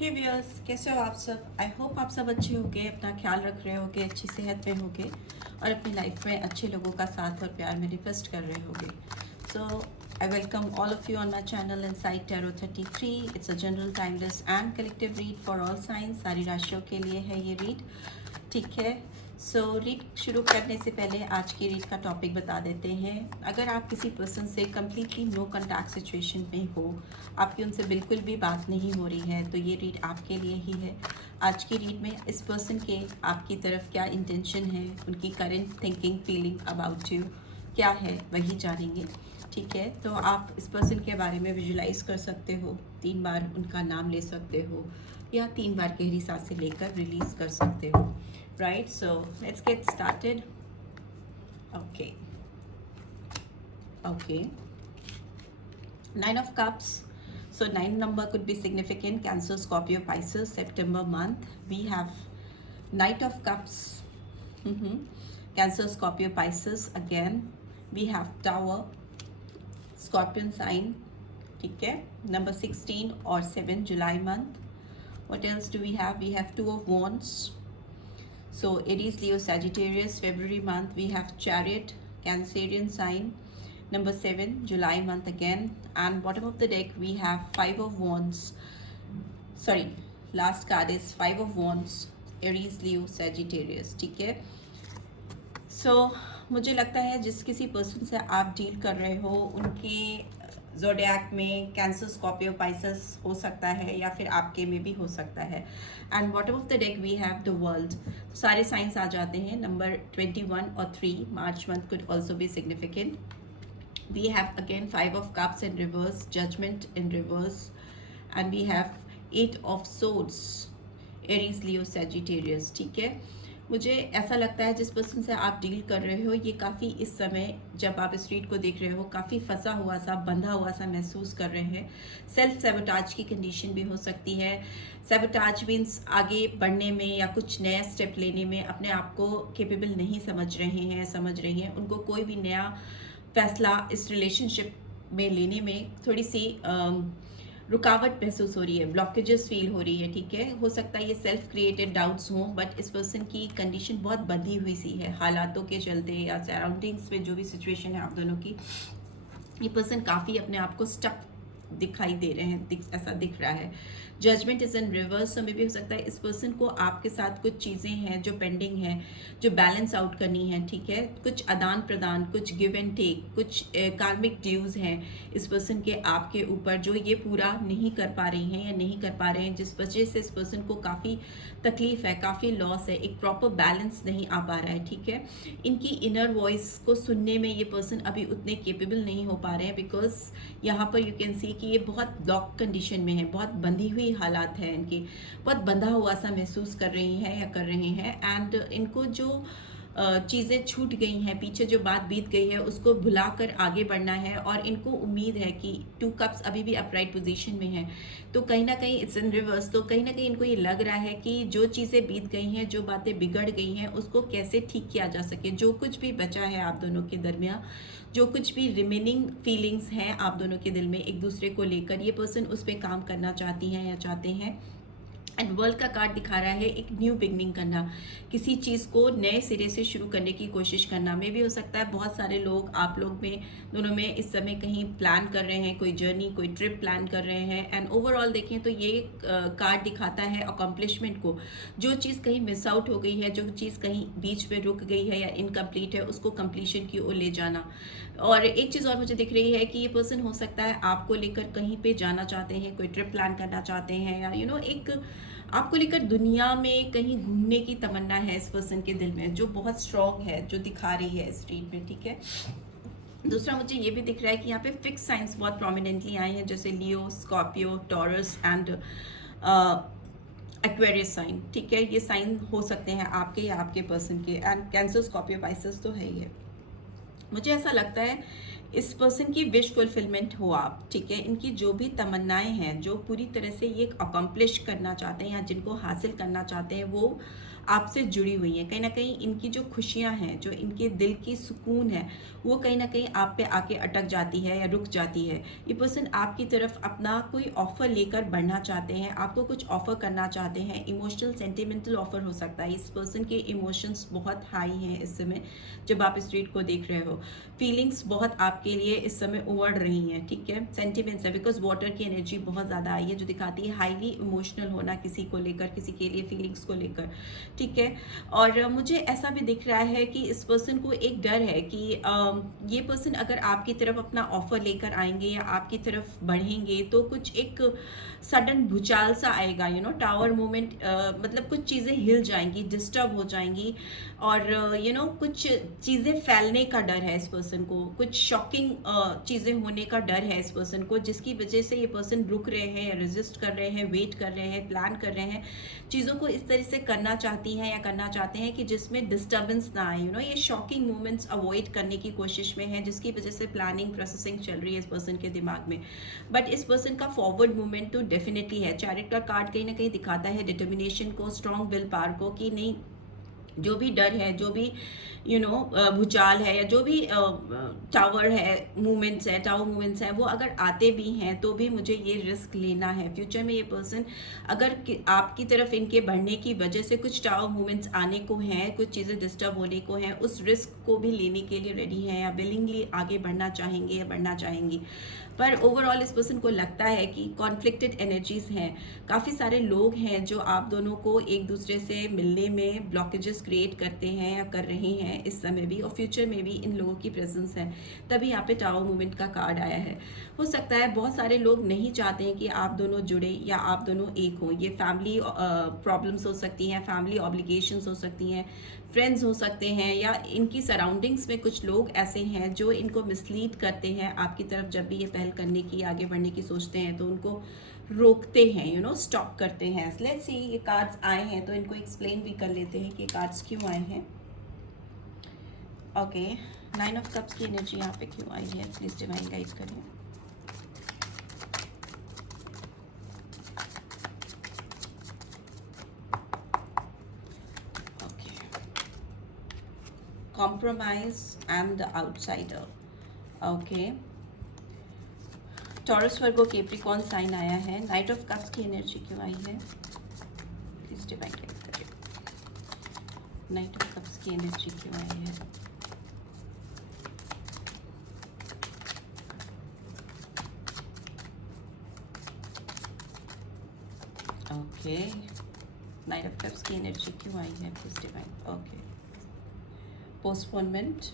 हे viewers, कैसे हो आप सब। आई होप आप सब अच्छे होंगे, अपना ख्याल रख रहे होंगे, अच्छी सेहत में होंगे और अपनी लाइफ में अच्छे लोगों का साथ और प्यार मैनिफेस्ट कर रहे होंगे। So I welcome all of you on my channel inside tarot 33। It's a general timeless and collective read for all signs. सारी राशियों के लिए है ये रीड, ठीक है। सो रीड शुरू करने से पहले आज की रीड का टॉपिक बता देते हैं। अगर आप किसी पर्सन से कम्प्लीटली नो कॉन्टैक्ट सिचुएशन में हो, आपकी उनसे बिल्कुल भी बात नहीं हो रही है, तो ये रीड आपके लिए ही है। आज की रीड में इस पर्सन के आपकी तरफ क्या इंटेंशन है, उनकी current thinking feeling about you क्या है, वही जानेंगे, ठीक है। तो आप इस पर्सन के बारे में विजुलाइज कर सकते हो, 3 बार उनका नाम ले सकते हो या 3 बार गहरी सांसें लेकर रिलीज कर सकते हो। Right, so let's get started. Okay okay, 9 of cups. So 9 number could be significant. Cancer, Scorpio, Pisces, September month. We have Knight of Cups. Cancer, Scorpio, Pisces again. We have Tower, Scorpion sign. ठीक है, number 16 or 7 July month. What else do we have? We have Two of Wands. So Aries, Leo, Sagittarius, February month. We have Chariot, Cancerian sign. Number 7 July month again. And bottom of the deck we have Five of Wands. Sorry, last card is Five of Wands, Aries, Leo, Sagittarius, ठीक है। सो मुझे लगता है जिस किसी person से आप deal कर रहे हो उनके ज़ोडिएक में कैंसर, स्कॉर्पियो, पाइसेस हो सकता है या फिर आपके में भी हो सकता है। And bottom of the deck we have the world. तो सारे साइंस आ जाते हैं। नंबर 21 और 3 March month could also be significant. We have again Five of Cups in reverse, Judgment in reverse, and we have Eight of Swords, Aries, Leo, Sagittarius, ठीक है। मुझे ऐसा लगता है जिस पर्सन से आप डील कर रहे हो ये काफ़ी इस समय जब आप इस रीड को देख रहे हो काफ़ी फंसा हुआ सा, बंधा हुआ सा महसूस कर रहे हैं। सेल्फ सेबोटाज की कंडीशन भी हो सकती है। सेबोटाज मीन्स आगे बढ़ने में या कुछ नया स्टेप लेने में अपने आप को केपेबल नहीं समझ रहे हैं, समझ रही हैं। उनको कोई भी नया फैसला इस रिलेशनशिप में लेने में थोड़ी सी रुकावट महसूस हो रही है, ब्लॉकेजेस फील हो रही है, ठीक है। हो सकता है ये सेल्फ क्रिएटेड डाउट्स हों, बट इस पर्सन की कंडीशन बहुत बंधी हुई सी है हालातों के चलते या सराउंडिंग्स में जो भी सिचुएशन है आप दोनों की। ये पर्सन काफ़ी अपने आप को स्टक दिखाई दे रहे हैं, ऐसा दिख रहा है। जजमेंट इज इन रिवर्स, समय भी हो सकता है इस पर्सन को आपके साथ कुछ चीज़ें हैं जो पेंडिंग हैं, जो बैलेंस आउट करनी है, ठीक है। कुछ आदान प्रदान, कुछ गिव एंड टेक, कुछ कार्मिक ड्यूज हैं इस पर्सन के आपके ऊपर जो ये पूरा नहीं कर पा रही हैं या नहीं कर पा रहे हैं, जिस वजह से इस पर्सन को काफ़ी तकलीफ है, काफ़ी लॉस है, एक प्रॉपर बैलेंस नहीं आ पा रहा है, ठीक है। इनकी इनर वॉइस को सुनने में ये पर्सन अभी उतने केपेबल नहीं हो पा रहे हैं, बिकॉज यहाँ पर यू कैन सी कि ये बहुत ब्लॉक कंडीशन में है, बहुत बंधी हुई हालात है इनकी, बहुत बंधा हुआ सा महसूस कर रही हैं या कर रहे हैं। एंड इनको जो चीज़ें छूट गई हैं, पीछे जो बात बीत गई है उसको भुलाकर आगे बढ़ना है और इनको उम्मीद है कि 2 कप्स अभी भी अपराइट पोजीशन में है, तो कहीं ना कहीं इट्स इन रिवर्स। तो कहीं ना कहीं इनको ये लग रहा है कि जो चीज़ें बीत गई हैं, जो बातें बिगड़ गई हैं, उसको कैसे ठीक किया जा सके। जो कुछ भी बचा है आप दोनों के दरमियान, जो कुछ भी रिमेनिंग फीलिंग्स हैं आप दोनों के दिल में एक दूसरे को लेकर, ये पर्सन उस पर काम करना चाहती हैं या चाहते हैं। एंड वर्ल्ड का कार्ड दिखा रहा है एक न्यू बिगनिंग करना, किसी चीज़ को नए सिरे से शुरू करने की कोशिश करना। में भी हो सकता है बहुत सारे लोग आप लोग में दोनों में इस समय कहीं प्लान कर रहे हैं, कोई जर्नी, कोई ट्रिप प्लान कर रहे हैं। एंड ओवरऑल देखें तो ये कार्ड दिखाता है अकम्पलिशमेंट को। जो चीज़ कहीं मिस आउट हो गई है, जो चीज़ कहीं बीच में रुक गई है या इनकम्प्लीट है, उसको कंप्लीशन की ओर ले जाना। और एक चीज़ और मुझे दिख रही है कि ये पर्सन हो सकता है आपको लेकर कहीं पे जाना चाहते हैं, कोई ट्रिप प्लान करना चाहते हैं, या एक आपको लेकर दुनिया में कहीं घूमने की तमन्ना है इस पर्सन के दिल में, जो बहुत स्ट्रॉन्ग है, जो दिखा रही है इस रीड में, ठीक है। दूसरा मुझे ये भी दिख रहा है कि यहाँ पे फिक्स साइंस बहुत प्रोमिनेंटली आए हैं, जैसे Leo, Scorpio, Taurus and Aquarius sign, ठीक है। ये साइन हो सकते हैं आपके या आपके पर्सन के। एंड कैंसर, स्कॉर्पियो, पाइसेस तो है ही है। मुझे ऐसा लगता है इस पर्सन की विश फुलफिलमेंट हो आप, ठीक है। इनकी जो भी तमन्नाएं हैं, जो पूरी तरह से ये अकम्प्लिश करना चाहते हैं या जिनको हासिल करना चाहते हैं, वो आपसे जुड़ी हुई हैं। कहीं ना कहीं इनकी जो खुशियां हैं, जो इनके दिल की सुकून है, वो कहीं ना कहीं आप पे आके अटक जाती है या रुक जाती है। ये पर्सन आपकी तरफ अपना कोई ऑफर लेकर बढ़ना चाहते हैं, आपको कुछ ऑफर करना चाहते हैं। इमोशनल सेंटिमेंटल ऑफर हो सकता है। इस पर्सन के इमोशंस बहुत हाई हैं इस समय जब आप इस रीड को देख रहे हो। फीलिंग्स बहुत आपके लिए इस समय उमड़ रही हैं, ठीक है। सेंटिमेंट्स है, बिकॉज वाटर की एनर्जी बहुत ज़्यादा आई है, जो दिखाती है हाईली इमोशनल होना किसी को लेकर, किसी के लिए फीलिंग्स को लेकर, ठीक है। और मुझे ऐसा भी दिख रहा है कि इस पर्सन को एक डर है कि ये पर्सन अगर आपकी तरफ अपना ऑफर लेकर आएंगे या आपकी तरफ बढ़ेंगे तो कुछ एक सडन भूचाल सा आएगा, यू नो, टावर मोमेंट, मतलब कुछ चीज़ें हिल जाएंगी, डिस्टर्ब हो जाएंगी, और यू नो कुछ चीज़ें फैलने का डर है इस पर्सन को, कुछ शॉकिंग चीज़ें होने का डर है इस पर्सन को, जिसकी वजह से ये पर्सन रुक रहे हैं, रेजिस्ट कर रहे हैं, वेट कर रहे हैं, प्लान कर रहे हैं, चीज़ों को इस तरह से करना चाहती हैं या करना चाहते हैं कि जिसमें डिस्टर्बेंस ना आए, यू नो। ये शॉकिंग मोमेंट्स अवॉइड करने की कोशिश में है, जिसकी वजह से प्लानिंग प्रोसेसिंग चल रही है इस पर्सन के दिमाग में। बट इस पर्सन का फॉरवर्ड मूवमेंट तो डेफिनेटली है। चैरिट का कार्ड कहीं ना कहीं दिखाता है डिटर्मिनेशन को, स्ट्रॉन्ग विल पावर को, कि नहीं, जो भी डर है, जो भी यू नो भूचाल है, या जो भी टावर है मूवमेंट्स है, टावर मूवमेंट्स हैं, वो अगर आते भी हैं तो भी मुझे ये रिस्क लेना है। फ्यूचर में ये पर्सन अगर आपकी तरफ इनके बढ़ने की वजह से कुछ टावर मूवमेंट्स आने को हैं, कुछ चीज़ें डिस्टर्ब होने को हैं, उस रिस्क को भी लेने के लिए रेडी हैं या विलिंगली आगे बढ़ना चाहेंगे या बढ़ना चाहेंगी। पर ओवरऑल इस पर्सन को लगता है कि कॉन्फ्लिक्टेड एनर्जीज हैं, काफ़ी सारे लोग हैं जो आप दोनों को एक दूसरे से मिलने में ब्लॉकेजेस क्रिएट करते हैं या कर रहे हैं इस समय भी, और फ्यूचर में भी इन लोगों की प्रेजेंस है। तभी यहाँ पे टावर मूवमेंट का कार्ड आया है। हो सकता है बहुत सारे लोग नहीं चाहते हैं कि आप दोनों जुड़े या आप दोनों एक हो। ये फैमिली प्रॉब्लम्स हो सकती हैं, फैमिली ऑब्लिगेशंस हो सकती हैं, फ्रेंड्स हो सकते हैं, या इनकी सराउंडिंग्स में कुछ लोग ऐसे हैं जो इनको मिसलीड करते हैं आपकी तरफ। जब भी ये पहल करने की, आगे बढ़ने की सोचते हैं तो उनको रोकते हैं, यू नो, स्टॉप करते हैं। लेट्स सी, ये कार्ड्स आए हैं तो इनको एक्सप्लेन भी कर लेते हैं कि कार्ड्स क्यों आए हैं। ओके, 9 ऑफ कप्स की एनर्जी यहाँ पे क्यों आई है, प्लीज डिवाइन गाइड करिए। Compromise and the outsider. Okay. Taurus, Virgo, Capricorn sign आया है। नाइट ऑफ कप्स की एनर्जी क्यों आई है, प्लीज डिवाइन गाइड करिए। नाइट ऑफ कप्स की एनर्जी क्यों आई है। ओके, नाइट ऑफ कप्स की एनर्जी क्यों आई है, please divine. Okay, postponement,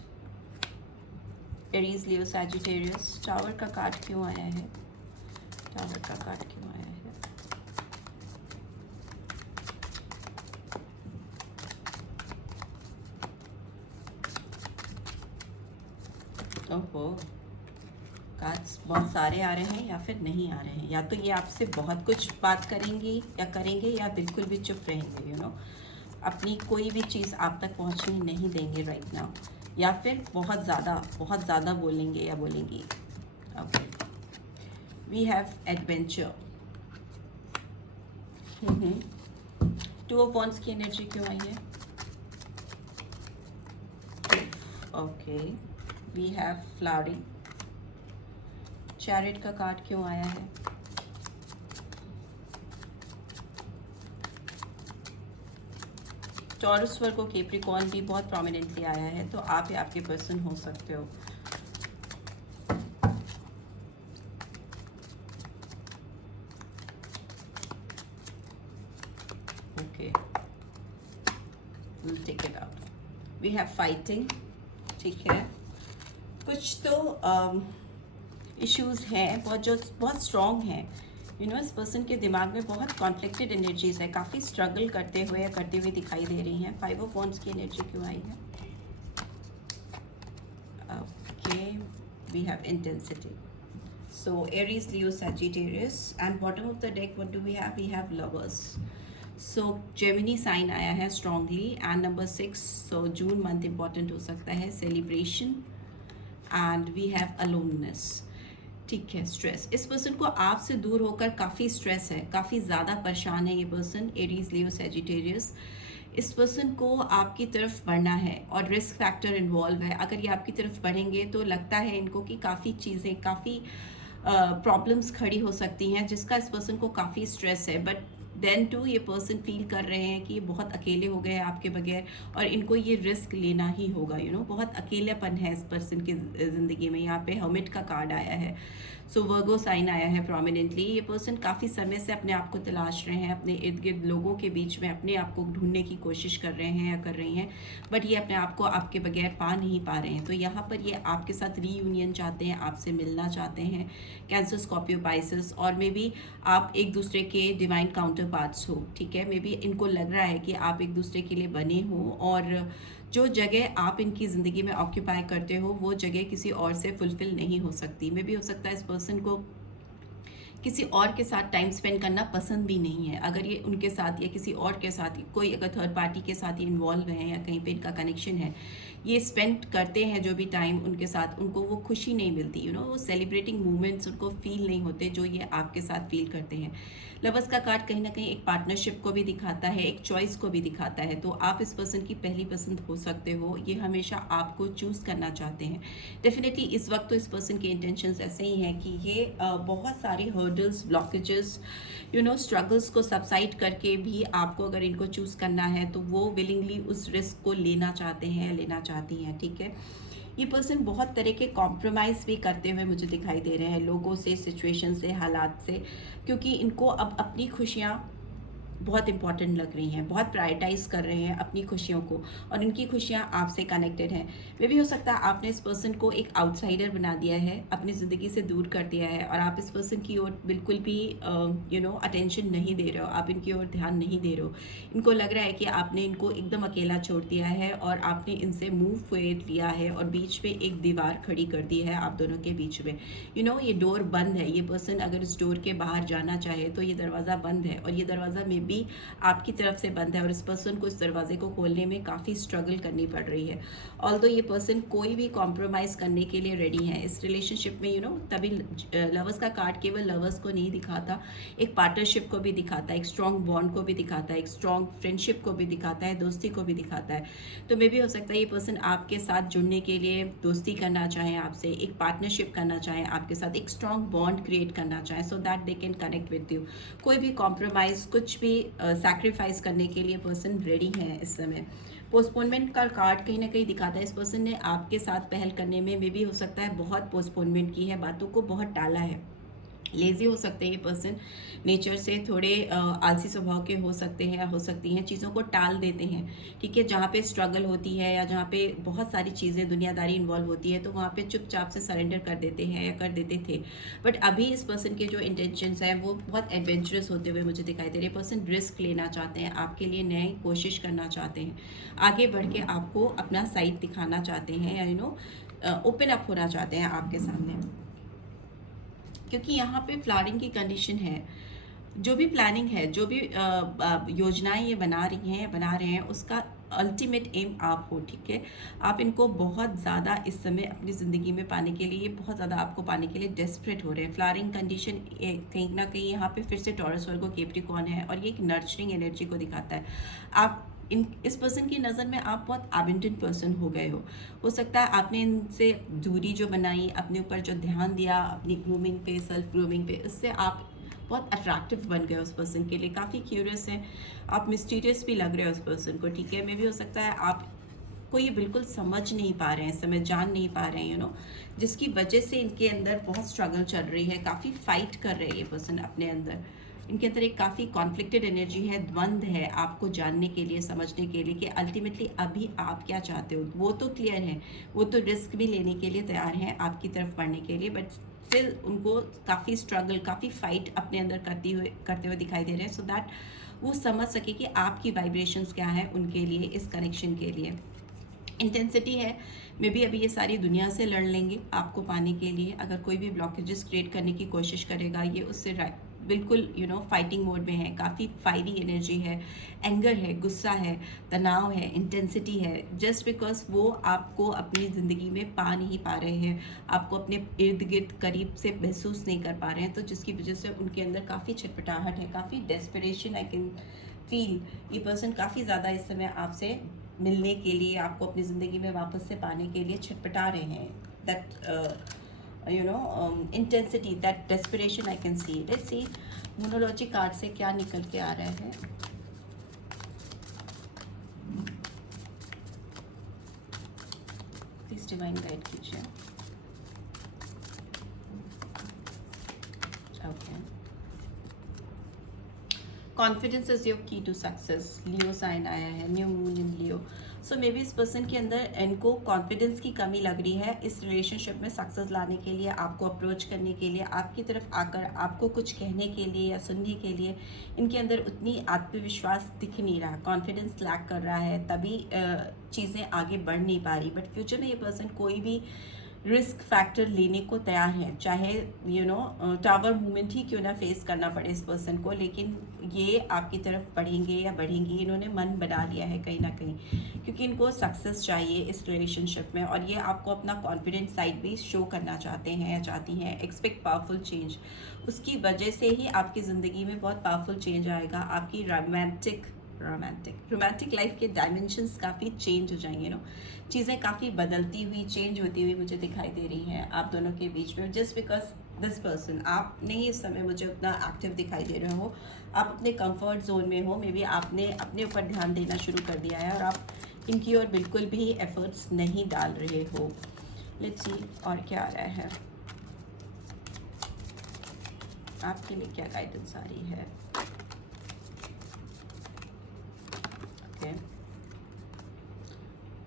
Aries, Leo, Sagittarius. Tower का कार्ड क्यों आया है, टावर का कार्ड क्यों आया है। ओहो, कार्ड्स बहुत सारे आ रहे हैं या फिर नहीं आ रहे हैं। या तो ये आपसे बहुत कुछ बात करेंगी या करेंगे, या बिल्कुल भी चुप रहेंगे, यू नो, अपनी कोई भी चीज़ आप तक पहुंचने नहीं देंगे राइट नाउ, या फिर बहुत ज़्यादा बोलेंगे या बोलेंगी। Okay, we have adventure. 2 of wands की एनर्जी क्यों आई है। Okay, we have flowering. Chariot का कार्ड क्यों आया है। टॉरस, वर्गो, कैप्रिकॉर्न भी बहुत प्रोमिनेंटली आया है, तो आप या आपके पर्सन हो सकते हो। Okay, will take it out. We have fighting, ठीक है। कुछ तो इश्यूज हैं बहुत स्ट्रॉन्ग हैं, यू नो। इस पर्सन के दिमाग में बहुत कॉन्फ्लिक्टेड एनर्जीज है, काफ़ी स्ट्रगल करते हुए या करते हुए दिखाई दे रही हैं। 5 ऑफ वॉन्ड्स की एनर्जी क्यों आई है। Okay, we have intensity. So Aries, Leo, Sagittarius, and bottom of the deck what do we have, we have lovers. So Gemini sign आया है strongly, and number 6, so June month important हो सकता है। Celebration and we have aloneness, ठीक है, stress. इस person को आपसे दूर होकर काफ़ी स्ट्रेस है, काफ़ी ज़्यादा परेशान है ये पर्सन, एरीज, लियो, सैजिटेरियस। इस पर्सन को आपकी तरफ बढ़ना है और रिस्क फैक्टर इन्वॉल्व है। अगर ये आपकी तरफ बढ़ेंगे तो लगता है इनको कि काफ़ी चीज़ें, काफ़ी प्रॉब्लम्स खड़ी हो सकती हैं, जिसका इस पर्सन को काफ़ी स्ट्रेस है। बट देन टू ये पर्सन फील कर रहे हैं कि ये बहुत अकेले हो गए हैं आपके बगैर, और इनको ये रिस्क लेना ही होगा। बहुत अकेलापन है इस पर्सन की ज़िंदगी में। यहाँ पे हर्मिट का कार्ड आया है, सो वर्गो साइन आया है प्रोमिनेंटली। ये पर्सन काफ़ी समय से अपने आप को तलाश रहे हैं, अपने इर्द गिर्द लोगों के बीच में अपने आप को ढूंढने की कोशिश कर रहे हैं या कर रही हैं, बट ये अपने आप को आपके बगैर पा नहीं पा रहे हैं। तो यहाँ पर ये आपके साथ रीयूनियन चाहते हैं, आपसे मिलना चाहते हैं, कैंसर, स्कॉर्पियो, पाइसेस, और मे बी आप एक दूसरे के डिवाइन काउंटर पार्ट्स हो, ठीक है। मे बी इनको लग रहा है कि आप एक दूसरे के लिए बने हो, और जो जगह आप इनकी ज़िंदगी में ऑक्यूपाई करते हो वो जगह किसी और से फुलफिल नहीं हो सकती। मे बी हो सकता है इस पर्सन को किसी और के साथ टाइम स्पेंड करना पसंद भी नहीं है। अगर ये उनके साथ या किसी और के साथ, कोई अगर थर्ड पार्टी के साथ ये इन्वॉल्व है या कहीं पे इनका कनेक्शन है, ये स्पेंड करते हैं जो भी टाइम उनके साथ, उनको वो खुशी नहीं मिलती, वो सेलिब्रेटिंग मोमेंट्स उनको फील नहीं होते जो ये आपके साथ फील करते हैं। लवर्स का कार्ड कहीं ना कहीं एक पार्टनरशिप को भी दिखाता है, एक चॉइस को भी दिखाता है। तो आप इस पर्सन की पहली पसंद हो सकते हो, ये हमेशा आपको चूज़ करना चाहते हैं। डेफिनेटली इस वक्त तो इस पर्सन के इंटेंशंस ऐसे ही हैं कि ये बहुत सारे हर्डल्स, ब्लॉकेजेस, स्ट्रगल्स को सबसाइड करके भी आपको अगर इनको चूज़ करना है तो वो विलिंगली उस रिस्क को लेना चाहते हैं, लेना चाहती हैं, ठीक है। ये पर्सन बहुत तरह के कॉम्प्रोमाइज़ भी करते हुए मुझे दिखाई दे रहे हैं, लोगों से, सिचुएशन से, हालात से, क्योंकि इनको अब अपनी खुशियाँ बहुत इंपॉर्टेंट लग रही हैं, बहुत प्रायोरिटाइज कर रहे हैं अपनी खुशियों को, और इनकी खुशियाँ आपसे कनेक्टेड हैं। वे भी हो सकता है आपने इस पर्सन को एक आउटसाइडर बना दिया है, अपनी ज़िंदगी से दूर कर दिया है, और आप इस पर्सन की ओर बिल्कुल भी अटेंशन नहीं दे रहे हो, आप इनकी ओर ध्यान नहीं दे रहे हो। इनको लग रहा है कि आपने इनको एकदम अकेला छोड़ दिया है और आपने इनसे मूव फेड लिया है और बीच में एक दीवार खड़ी कर दी है आप दोनों के बीच में। ये डोर बंद है। ये पर्सन अगर इस डोर के बाहर जाना चाहे तो ये दरवाज़ा बंद है, और ये दरवाज़ा में भी आपकी तरफ से बंद है, और इस पर्सन को इस दरवाजे को खोलने में काफ़ी स्ट्रगल करनी पड़ रही है। ऑल्दो ये पर्सन कोई भी कॉम्प्रोमाइज़ करने के लिए रेडी है इस रिलेशनशिप में। तभी लवर्स का कार्ड केवल लवर्स को नहीं दिखाता, एक पार्टनरशिप को भी दिखाता है, एक स्ट्रॉन्ग बॉन्ड को भी दिखाता है, एक स्ट्रॉन्ग फ्रेंडशिप को भी दिखाता है, दोस्ती को भी दिखाता है। तो मे भी हो सकता है ये पर्सन आपके साथ जुड़ने के लिए दोस्ती करना चाहें आपसे, एक पार्टनरशिप करना चाहें आपके साथ, एक स्ट्रॉन्ग बॉन्ड क्रिएट करना चाहें, so that they can connect with you. कोई भी कॉम्प्रोमाइज़, कुछ भी सैक्रिफाइस करने के लिए पर्सन रेडी है इस समय। पोस्टपोनमेंट का कार्ड कहीं ना कहीं दिखाता है इस पर्सन ने आपके साथ पहल करने में मे भी हो सकता है बहुत पोस्टपोनमेंट की है, बातों को बहुत टाला है। लेज़ी हो सकते हैं ये पर्सन, नेचर से थोड़े आलसी स्वभाव के हो सकते हैं, हो सकती हैं, चीज़ों को टाल देते हैं, ठीक है। जहाँ पे स्ट्रगल होती है या जहाँ पे बहुत सारी चीज़ें, दुनियादारी इन्वॉल्व होती है, तो वहाँ पे चुपचाप से सरेंडर कर देते हैं या कर देते थे। बट अभी इस पर्सन के जो इंटेंशंस हैं वो बहुत एडवेंचरस होते हुए मुझे दिखाई दे रहे हैं। पर्सन रिस्क लेना चाहते हैं, आपके लिए नई कोशिश करना चाहते हैं, आगे बढ़ के आपको अपना साइड दिखाना चाहते हैं, या ओपन अप होना चाहते हैं आपके सामने, क्योंकि यहाँ पे फ्लावरिंग की कंडीशन है। जो भी प्लानिंग है, जो भी योजनाएं ये बना रहे हैं, उसका अल्टीमेट एम आप हो, ठीक है। आप इनको बहुत ज़्यादा इस समय अपनी ज़िंदगी में पाने के लिए, ये बहुत ज़्यादा आपको पाने के लिए डेस्परेट हो रहे हैं। फ्लावरिंग कंडीशन कहीं ना कहीं यहाँ पे फिर से टॉरस, वर्गो, कैप्रिकॉर्न है, और ये एक नर्चरिंग एनर्जी को दिखाता है। आप इस पर्सन की नज़र में आप बहुत एबंडेंट पर्सन हो गए हो सकता है आपने इनसे दूरी जो बनाई, अपने ऊपर जो ध्यान दिया, अपनी ग्रूमिंग पे, सेल्फ ग्रूमिंग पे, इससे आप बहुत अट्रैक्टिव बन गए उस पर्सन के लिए, काफ़ी क्यूरियस हैं आप, मिस्टीरियस भी लग रहे हो उस पर्सन को, ठीक है। मे भी हो सकता है आप को ये बिल्कुल समझ नहीं पा रहे हैं, समझ जान नहीं पा रहे हैं, जिसकी वजह से इनके अंदर बहुत स्ट्रगल चल रही है, काफ़ी फाइट कर रहे हैं ये पर्सन अपने अंदर। इनके अंदर एक काफ़ी कॉन्फ्लिक्टेड एनर्जी है, द्वंद है आपको जानने के लिए, समझने के लिए कि अल्टीमेटली अभी आप क्या चाहते हो। वो तो क्लियर है, वो तो रिस्क भी लेने के लिए तैयार हैं आपकी तरफ बढ़ने के लिए, बट स्टिल उनको काफ़ी स्ट्रगल, काफ़ी फाइट अपने अंदर करते हुए दिखाई दे रहे हैं, सो दैट वो समझ सके कि आपकी वाइब्रेशंस क्या है उनके लिए, इस कनेक्शन के लिए। इंटेंसिटी है, मे बी अभी ये सारी दुनिया से लड़ लेंगे आपको पाने के लिए। अगर कोई भी ब्लॉकेजेस क्रिएट करने की कोशिश करेगा, ये उससे बिल्कुल फाइटिंग मोड में है, काफ़ी फायरी एनर्जी है, एंगर है, गुस्सा है, तनाव है, इंटेंसिटी है, जस्ट बिकॉज वो आपको अपनी ज़िंदगी में पा नहीं पा रहे हैं, आपको अपने इर्द गिर्द करीब से महसूस नहीं कर पा रहे हैं, तो जिसकी वजह से उनके अंदर काफ़ी छटपटाहट है, काफ़ी डेस्परेशन आई कैन फील। ये पर्सन काफ़ी ज़्यादा इस समय आपसे मिलने के लिए, आपको अपनी ज़िंदगी में वापस से पाने के लिए छटपटा रहे हैं। That intensity, that desperation I can see. Let's see मोनोलॉजी कार्ड से क्या निकल के आ रहा है। प्लीज डिवाइन गाइड कीजिए। Okay, confidence is your key to success. Leo sign आया है, new moon in Leo. So maybe इस पर्सन के अंदर इनको कॉन्फिडेंस की कमी लग रही है इस रिलेशनशिप में सक्सेस लाने के लिए, आपको अप्रोच करने के लिए, आपकी तरफ आकर आपको कुछ कहने के लिए या सुनने के लिए। इनके अंदर उतनी आत्मविश्वास दिख नहीं रहा, कॉन्फिडेंस लैक कर रहा है, तभी चीज़ें आगे बढ़ नहीं पा रही। बट फ्यूचर में ये पर्सन कोई भी रिस्क फैक्टर लेने को तैयार है, चाहे टावर मूवमेंट ही क्यों ना फेस करना पड़े इस पर्सन को, लेकिन ये आपकी तरफ बढ़ेंगे या बढ़ेंगी। इन्होंने मन बना लिया है कहीं ना कहीं, क्योंकि इनको सक्सेस चाहिए इस रिलेशनशिप में, और ये आपको अपना कॉन्फिडेंट साइड भी शो करना चाहते हैं या चाहती हैं। एक्सपेक्ट पावरफुल चेंज, उसकी वजह से ही आपकी ज़िंदगी में बहुत पावरफुल चेंज आएगा। आपकी रोमांटिक लाइफ के डायमेंशंस काफ़ी चेंज हो जाएंगे चीज़ें काफ़ी बदलती हुई, चेंज होती हुई मुझे दिखाई दे रही हैं आप दोनों के बीच में। जस्ट बिकॉज दिस पर्सन, आप नहीं इस समय मुझे उतना एक्टिव दिखाई दे रहे हो, आप अपने कंफर्ट जोन में हो। मे बी आपने अपने ऊपर ध्यान देना शुरू कर दिया है और आप इनकी ओर बिल्कुल भी एफर्ट्स नहीं डाल रहे हो। लेट्स सी और क्या आ रहा है आपके लिए, क्या गाइडेंस आ रही है। Okay,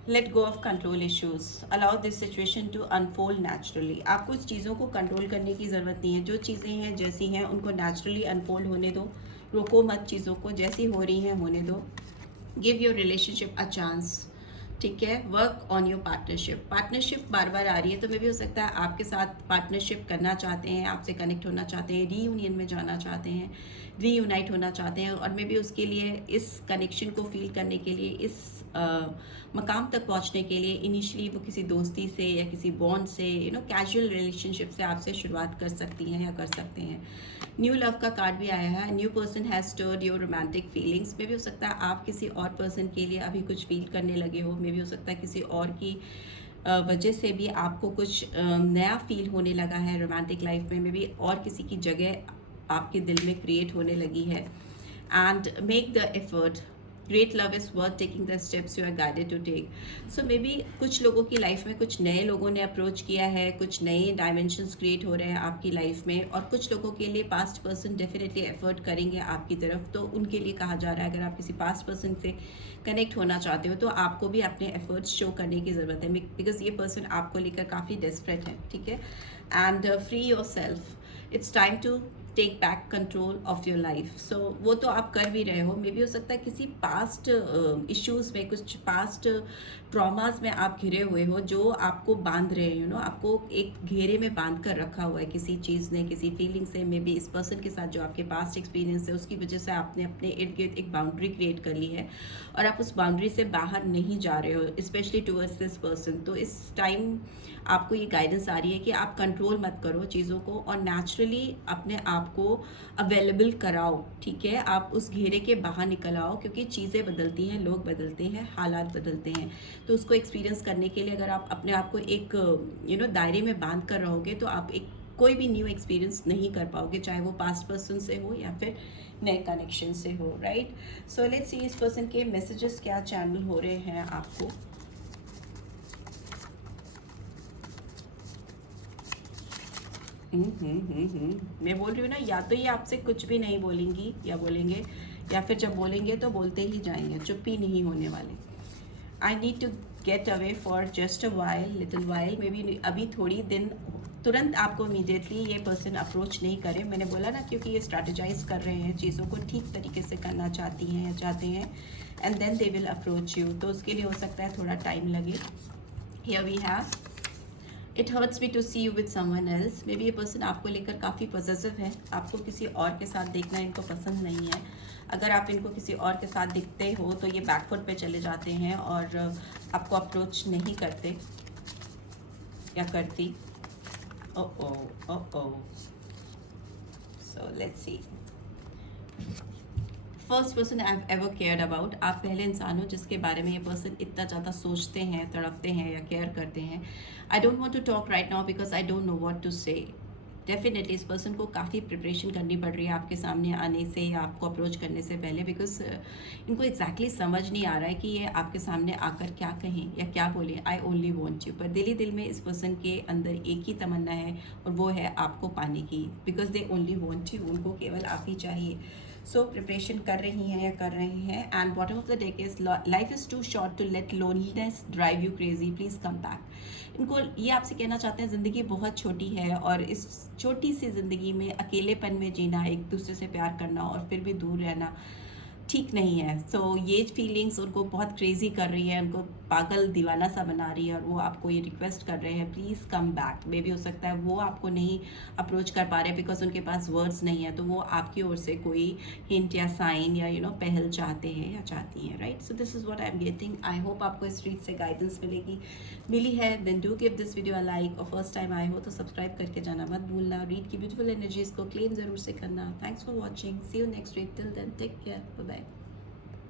let go of control issues, allow this situation to unfold naturally. आपको इस चीज़ों को कंट्रोल करने की ज़रूरत नहीं है, जो चीज़ें हैं जैसी हैं उनको नेचुरली अनफोल्ड होने दो, रोको मत चीज़ों को, जैसी हो रही हैं होने दो। Give your relationship a chance, ठीक है। वर्क ऑन योर पार्टनरशिप बार बार आ रही है, तो मे भी हो सकता है आपके साथ पार्टनरशिप करना चाहते हैं, आपसे कनेक्ट होना चाहते हैं, रीयूनियन में जाना चाहते हैं, रीयूनाइट होना चाहते हैं, और मे भी उसके लिए इस कनेक्शन को फील करने के लिए, इस मकाम तक पहुंचने के लिए इनिशियली वो किसी दोस्ती से या किसी बॉन्ड से कैजुअल रिलेशनशिप से आपसे शुरुआत कर सकती हैं या कर सकते हैं। न्यू लव का कार्ड भी आया है। New person has stirred your romantic feelings. में भी हो सकता है आप किसी और पर्सन के लिए अभी कुछ फील करने लगे हो। में भी हो सकता है किसी और की वजह से भी आपको कुछ नया फील होने लगा है रोमांटिक लाइफ में भी, और किसी की जगह आपके दिल में क्रिएट होने लगी है। And make the effort, great love is worth taking the steps you are guided to take. So maybe कुछ लोगों की लाइफ में कुछ नए लोगों ने अप्रोच किया है, कुछ नए डायमेंशंस क्रिएट हो रहे हैं आपकी लाइफ में, और कुछ लोगों के लिए पास्ट पर्सन डेफिनेटली एफर्ट करेंगे आपकी तरफ। तो उनके लिए कहा जा रहा है, अगर आप किसी पास्ट पर्सन से कनेक्ट होना चाहते हो तो आपको भी अपने एफर्ट्स शो करने की ज़रूरत है, बिकॉज ये पर्सन आपको लेकर काफ़ी डेस्परेट है, ठीक है। And free yourself, it's time to take back control of your life. So वो तो आप कर भी रहे हो। मे भी हो सकता है किसी पास्ट इश्यूज़ में, कुछ पास्ट ट्रॉमास में आप घिरे हुए हो, जो आपको बांध रहे हैं, आपको एक घेरे में बांध कर रखा हुआ है किसी चीज़ ने, किसी फीलिंग से। मे बी इस पर्सन के साथ जो आपके पास्ट एक्सपीरियंस है उसकी वजह से आपने अपने इर्द गिर्द एक बाउंड्री क्रिएट कर ली है, और आप उस बाउंड्री से बाहर नहीं जा रहे हो, स्पेशली टूवर्ड्स दिस पर्सन। तो इस टाइम आपको ये गाइडेंस आ रही है कि आप कंट्रोल मत करो चीज़ों को, और नेचुरली अपने आप को अवेलेबल कराओ, ठीक है। आप उस घेरे के बाहर निकल आओ, क्योंकि चीज़ें बदलती हैं, लोग बदलते हैं, हालात बदलते हैं। तो उसको एक्सपीरियंस करने के लिए अगर आप अपने आप को एक दायरे में बांध कर रहोगे तो आप एक कोई भी न्यू एक्सपीरियंस नहीं कर पाओगे, चाहे वो पास्ट पर्सन से हो या फिर नए कनेक्शन से हो, राइट। सो लेट्स सी इस पर्सन के मैसेजेस क्या चैनल हो रहे हैं आपको। मैं बोल रही हूँ ना, या तो ये आपसे कुछ भी नहीं बोलेंगी या बोलेंगे, या फिर जब बोलेंगे तो बोलते ही जाएंगे, चुप ही नहीं होने वाले। I need to get away for just a while, little while. Maybe अभी थोड़ी दिन, तुरंत आपको इमीडिएटली ये पर्सन अप्रोच नहीं करे। मैंने बोला ना, क्योंकि ये स्ट्रैटेजाइज कर रहे हैं, चीज़ों को ठीक तरीके से करना चाहती हैं या चाहते हैं, and then they will approach you. तो उसके लिए हो सकता है थोड़ा टाइम लगे। Here we have it hurts me to see you with someone else. Maybe ये पर्सन आपको लेकर काफ़ी पॉजिटिव है, आपको किसी और के साथ देखना इनको पसंद नहीं है। अगर आप इनको किसी और के साथ दिखते हो तो ये बैकफुट पे चले जाते हैं और आपको अप्रोच नहीं करते या करती। So let's see. First person I have ever cared about, आप पहले इंसान हो जिसके बारे में ये पर्सन इतना ज़्यादा सोचते हैं, तड़पते हैं या केयर करते हैं। I don't want to talk right now because I don't know what to say. Definitely इस पर्सन को काफ़ी प्रिपरेशन करनी पड़ रही है आपके सामने आने से या आपको अप्रोच करने से पहले, बिकॉज इनको एग्जैक्टली समझ नहीं आ रहा है कि ये आपके सामने आकर क्या कहें या क्या बोलें। आई ओनली वॉन्ट यू, पर दिल ही दिल में इस पर्सन के अंदर एक ही तमन्ना है और वो है आपको पाने की, because they only want you, उनको केवल आप ही चाहिए। सो प्रिपरेशन कर रही हैं या कर रहे हैं। And bottom of the deck is life is too short to let loneliness drive you crazy, please come back. इनको ये आपसे कहना चाहते हैं ज़िंदगी बहुत छोटी है और इस छोटी सी ज़िंदगी में अकेलेपन में जीना, एक दूसरे से प्यार करना और फिर भी दूर रहना ठीक नहीं है। सो ये फीलिंग्स उनको बहुत क्रेजी कर रही है, उनको पागल दीवाना सा बना रही है और वो आपको ये रिक्वेस्ट कर रहे हैं please come back. May be हो सकता है वो आपको नहीं अप्रोच कर पा रहे बिकॉज उनके पास वर्ड्स नहीं है, तो वो आपकी ओर से कोई हिंट या साइन या पहल चाहते हैं या चाहती हैं, right. So this is what I am getting. I hope आपको इस रीड से गाइडेंस मिली है। Then do give this video a like और फर्स्ट टाइम आए हो तो सब्सक्राइब करके जाना मत भूलना। रीड की ब्यूटीफुल एनर्जीज को क्लेम ज़रूर से करना। Thanks for watching, see you next week, till then take care, bye bye.